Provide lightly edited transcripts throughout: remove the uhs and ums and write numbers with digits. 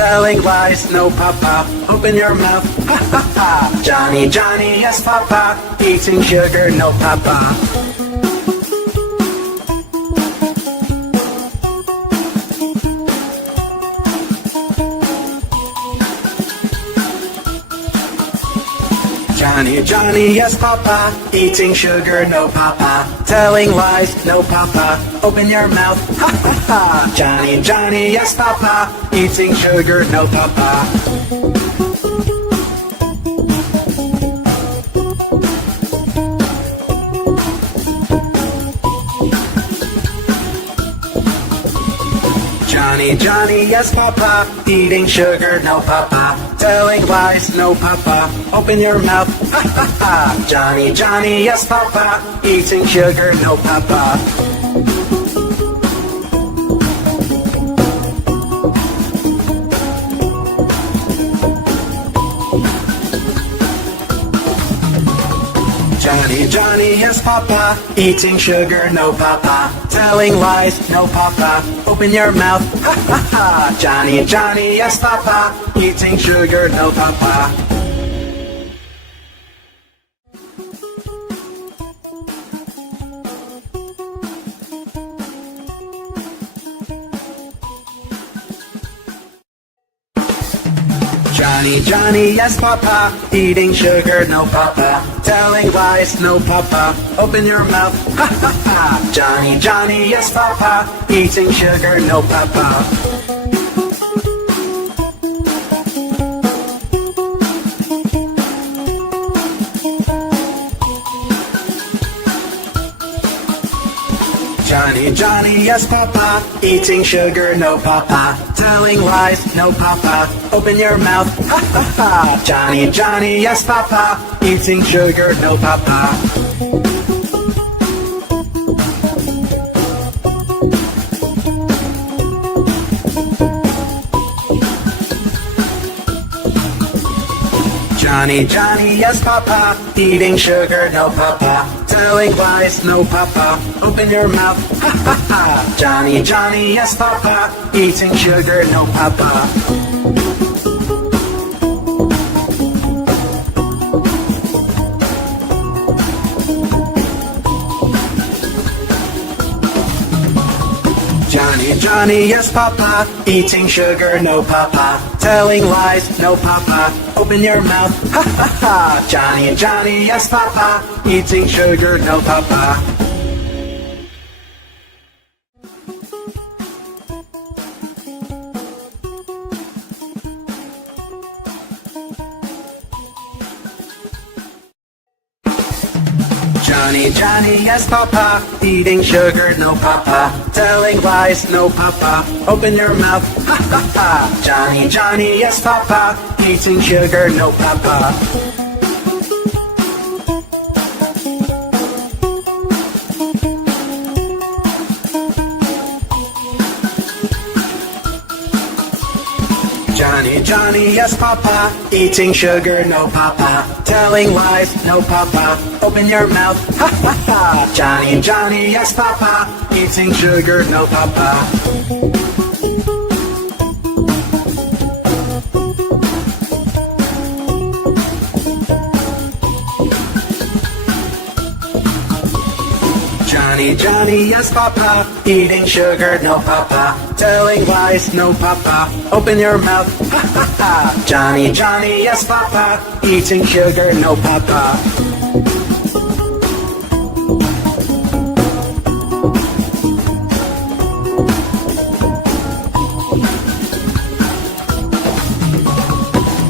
telling lies, no papa, open your mouth, ha ha ha. Johny Johny, yes papa, eating sugar, no papa. Johny Johny, yes papa, eating sugar, no papa, telling lies, no papa, open your mouth, ha ha ha. Johny Johny, yes papa, eating sugar, no papa. Johny Johny, yes papa, eating sugar, no papa, telling lies, no papa, open your mouth, ha ha ha. Johny Johny, yes papa, eating sugar, no papa. Johny Johny, yes papa, eating sugar, no papa, telling lies, no papa, open your mouth, ha ha ha. Johny Johny, yes papa, eating sugar, no papa. Johny Johny, yes papa, eating sugar, no papa, telling lies, no papa, open your mouth, ha ha ha. Johny Johny, yes papa, eating sugar, no papa. Johny Johny, yes papa, eating sugar, no papa, telling lies, no papa, open your mouth, ha ha ha. Johny Johny, yes papa, eating sugar, no papa. Johny Johny, yes papa, eating sugar, no papa, telling lies, no papa, open your mouth, ha ha ha. Johny Johny, yes papa, eating sugar, no papa. Johny Johny, yes papa, eating sugar, no papa, telling lies, no papa, open your mouth, ha ha ha. Johny Johny, yes papa, eating sugar, no papa. Johny Johny, yes papa, eating sugar, no papa, telling lies, no papa, open your mouth, ha ha ha. Johny Johny, yes papa, eating sugar, no papa. Johny Johny, yes papa, eating sugar, no papa, telling lies, no papa, open your mouth, ha ha ha. Johny Johny, yes papa, eating sugar, no papa. Johny Johny, yes papa, eating sugar, no papa, telling lies, no papa, open your mouth, ha ha ha. Johny Johny, yes papa, eating sugar, no papa.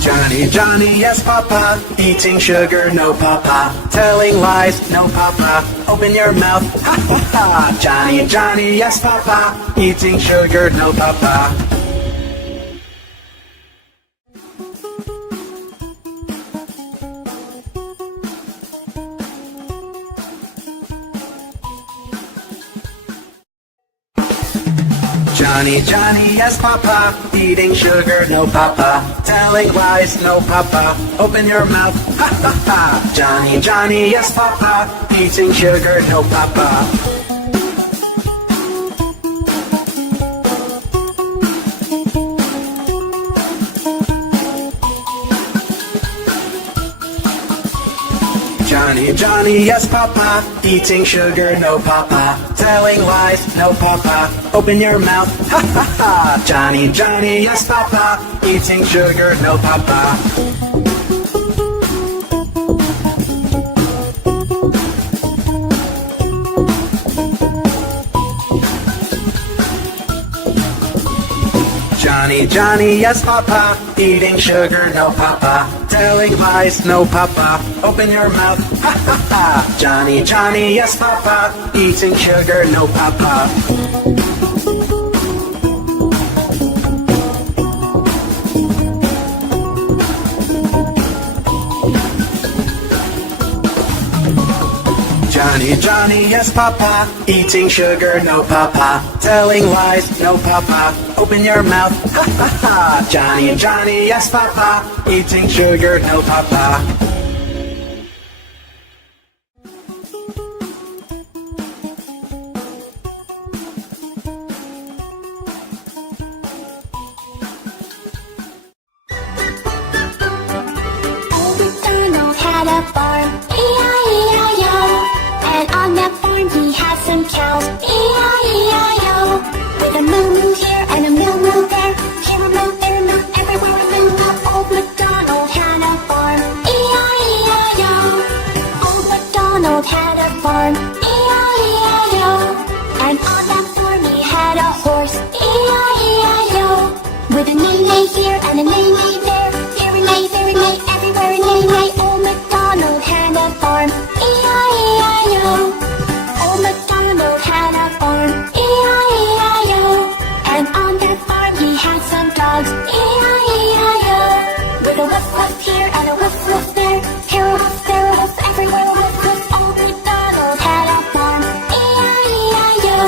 Johny Johny, yes papa, eating sugar, no papa, telling lies, no papa, open your mouth, ha ha ha. Johny Johny, yes papa, eating sugar, no papa. Johny Johny, yes papa, eating sugar, no papa, telling lies, no papa, open your mouth, ha ha ha. Johny Johny, yes papa, eating sugar, no papa. Johnny, Johnny, yes, Papa. Eating sugar, no, Papa. Telling lies, no, Papa. Open your mouth, ha ha ha. Johnny, Johnny, yes, Papa. Eating sugar, no, Papa. Johnny, Johnny, yes, Papa. Eating sugar, no, Papa. Telling lies, no, Papa. Open your mouth, ha ha ha. Johnny, Johnny, yes, Papa. Eating sugar, no, Papa. Johnny, Johnny, yes, Papa. Eating sugar, no, Papa. Telling lies, no, Papa. Open your mouth, ha ha ha. Johnny, Johnny, yes, Papa. Eating sugar, no, Papa. Old MacDonald had a farm, E-I-E-I-O. And on that farm he had some cows, E-I-E-I-O. With a moo-moo here and a moo-moo there, here a moo, there a moo, everywhere a moo-moo. Old MacDonald had a farm, E-I-E-I-O. Old MacDonald had a farm, E-I-E-I-O. And on that farm he had a horse, E-I-E-I-O. With a neigh-neigh here and a neigh-neigh there, here a neigh, there a neigh, everywhere a neigh-neigh. Old MacDonald had a farm, E-I-E-I-O. Old MacDonald had a farm, E-I-E-I-O. And on that farm he had some dogs, E-I-E-I-O. With a woof woof here and a woof woof there, here a woof, there a woof, everywhere a woof woof. Old MacDonald had a farm, E-I-E-I-O.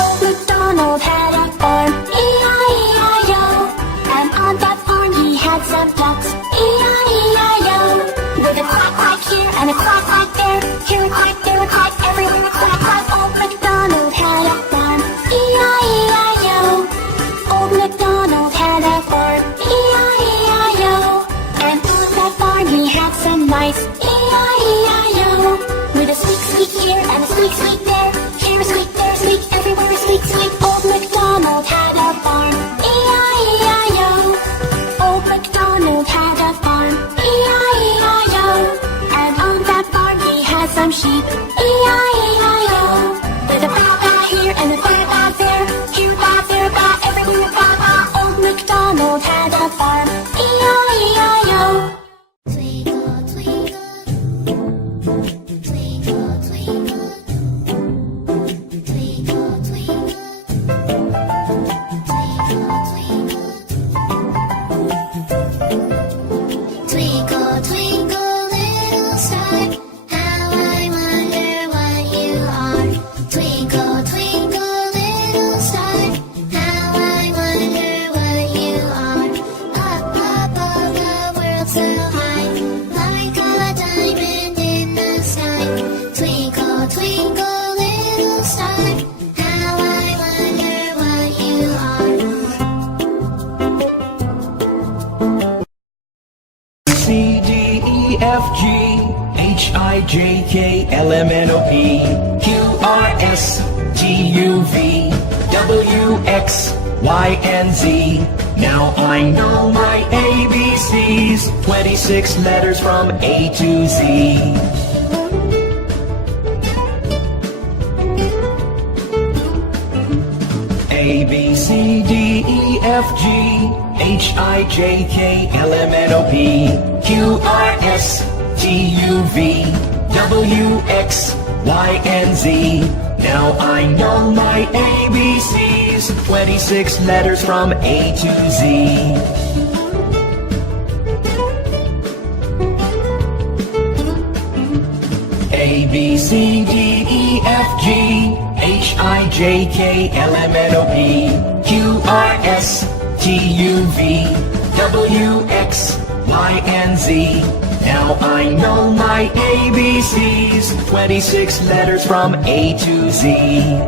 Old MacDonald had a farm, E-I-E-I-O. And on that farm he had some ducks, E-I-E-I-O. With a quack quack here and a quack quack there, here a quack, there a quack, everywhere a quack quack. Old MacDonald had a farm, E-I-E-I-O. Old MacDonald had a farm, E-I-E-I-O. And on that farm he had some mice, E-I-E-I-O. With a squeak squeak here and a squeak squeak there, here a squeak, there a squeak, everywhere a squeak squeak. Old MacDonald had a farm, E-I-E-I-O. Old MacDonald had a farm, E-I-E-I-O. And on that farm he had some sheep, E-I-E-I-O. With a baa-baa here and a baa-baa there, here a baa, there a baa, everywhere a baa-baa. Old MacDonald had a farm, E-I-E-I-O. Twinkle, twinkle, twinkle, twinkle, twinkle, twinkle, twinkle, twinkle, little star, how I wonder what you are. Twinkle, twinkle, little star, how I wonder what you are. Up above the world so high, like a diamond in the sky. Twinkle, twinkle, little star, how I wonder what you are. C, D, E, F, G, H, I, J, K, L, M, N, O, P, Q, R, S, T, U, V, W, X, Y, and Z. Now I know my ABCs, 26 letters from A to Z. A, B, C, D, E, F, G, H, I, J, K, L, M, N, O, P, Q, R, S, T, U, V, W, X, Y, and Z. Now I know my ABCs, 26 letters from A to Z. A, B, C, D, E, F, G, H, I, J, K, L, M, N, O, P, Q, R, S, T, U, V, W, X, Y, and Z. Now I know my ABCs, 26 letters from A to Z.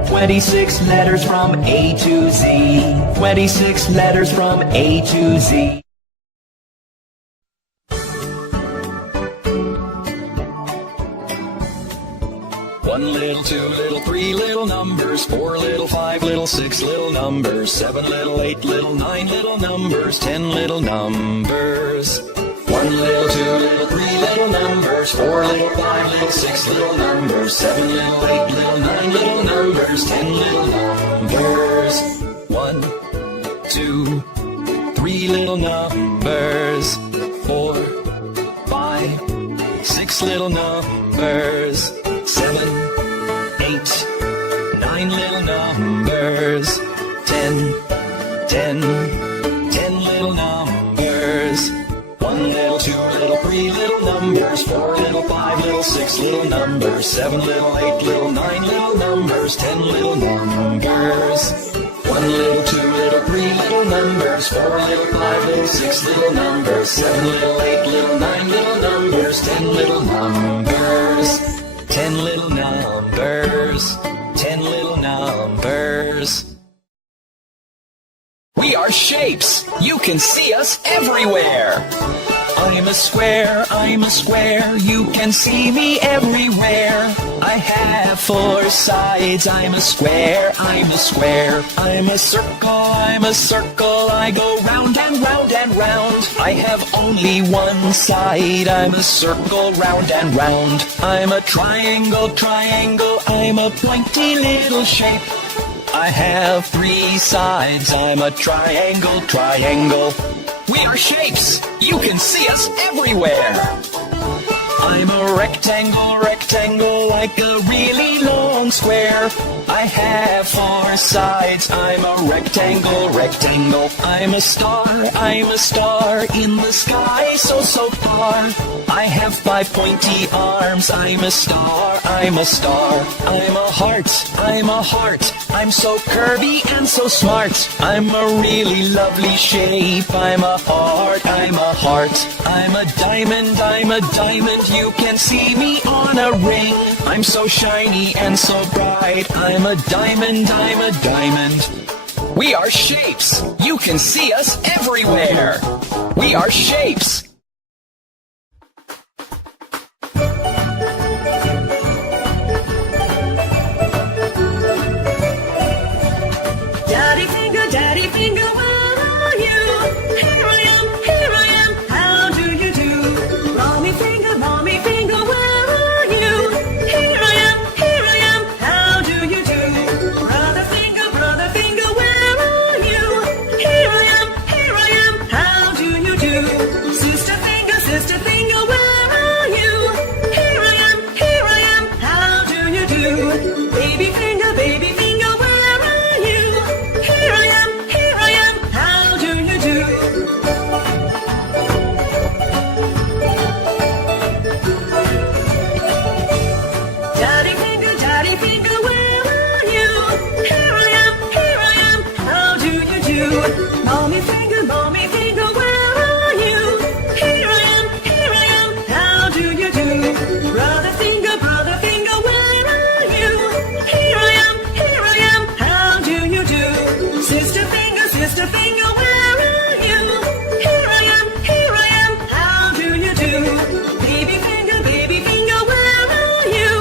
26 letters from A to Z. 26 letters from A to Z. 1 little, 2 little, 3 little numbers, 4 little, 5 little, 6 little numbers, 7 little, 8 little, 9 little numbers, 10 little numbers. 1 little, 2 little, 3 little numbers, 4 little, 5 little, 6 little numbers, 7 little, 8 little, 9 little numbers, 10 little numbers. 1, 2, 3 little numbers, 4, 5, 6 little numbers, 7, 8, 9 little numbers, 10, 10 little numbers. 1 little, 2 little, 3 little numbers, 4 little, 5 little, 6 little numbers, 7 little, 8 little, 9 little numbers, 10 little numbers. 1 little, 2 little, 3 little numbers, 4 little, 5 little, 6 little numbers, 7 little, 8 little, 9 little numbers, 10 little numbers. 10 little numbers, 10 little numbers. We are shapes. You can see us everywhere. I'm a square, you can see me everywhere. I have 4 sides, I'm a square, I'm a circle, I go round and round and round. I have only 1 side, I'm a circle, round and round. I'm a triangle, I'm a pointy little shape. I have 3 sides, I'm a triangle. We are shapes, you can see us everywhere. I'm a rectangle, like a really long square. I have 4 sides, I'm a rectangle. I'm a star in the sky, so far. I have 5 pointy arms, I'm a star. I'm a heart, I'm so curvy and so smart. I'm a really lovely shape, I'm a heart. I'm a diamond, you can see me on a ring. I'm so shiny and so bright, I'm a diamond. We are shapes, you can see us everywhere. We are shapes. Daddy finger, where are you? Here I am, how do you do? Mommy finger, where are you? Here I am, how do you do? Brother finger, where are you? Here I am, how do you do? Sister finger, where are you? Here I am, how do you do? Baby finger, where are you? Here I am, how do you do? Daddy finger, where are you? Here I am, how do you do? Mommy finger, where are you? Here I am, how do you do? Brother finger, where are you? Here I am, how do you do? Sister finger, where are you? Here I am, how do you do? Baby finger, where are you?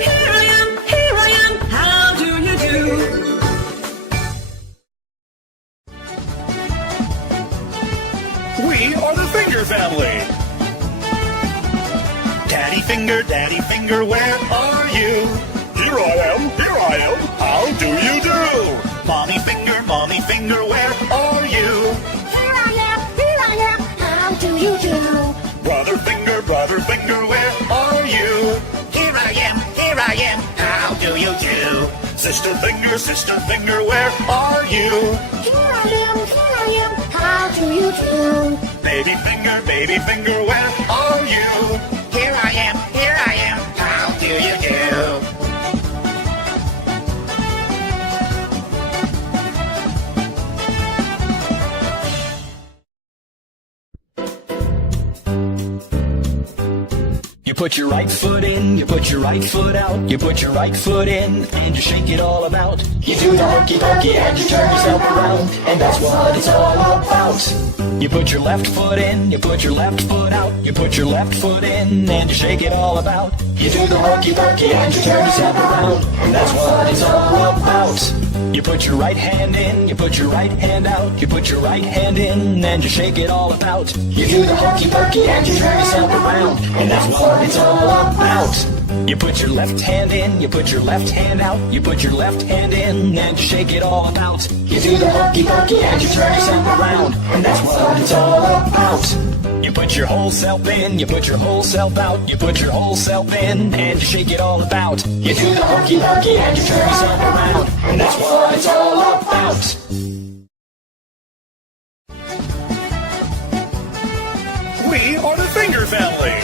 Here I am, how do you do? We are the Finger Family. Daddy Finger, where are you? Here I am, how do you do? Mommy Finger, where are you? Here I am, how do you do? Brother Finger, where are you? Here I am, how do you do? Sister Finger, where are you? Here I am, how do you do? Baby Finger, where are you? Here I am, how do you do? You put your right foot in, you put your right foot out, you put your right foot in, and you shake it all about. You do the hokey pokey and you turn yourself around, and that's what it's all about. You put your left foot in, you put your left foot out, you put your left foot in, and you shake it all about. You do the hokey pokey and you turn yourself around, and that's what it's all about. You put your right hand in, you put your right hand out, you put your right hand in, and you shake it all about. You do the hokey pokey and you turn yourself around, and that's what it's all about. You put your left hand in, you put your left hand out, you put your left hand in, and you shake it all about. You do the hokey pokey and you turn yourself around, and that's what it's all about. You put your whole self in, you put your whole self out, you put your whole self in, and you shake it all about. You do the hokey pokey and you turn yourself around, and that's what it's all about. We are the Finger Family.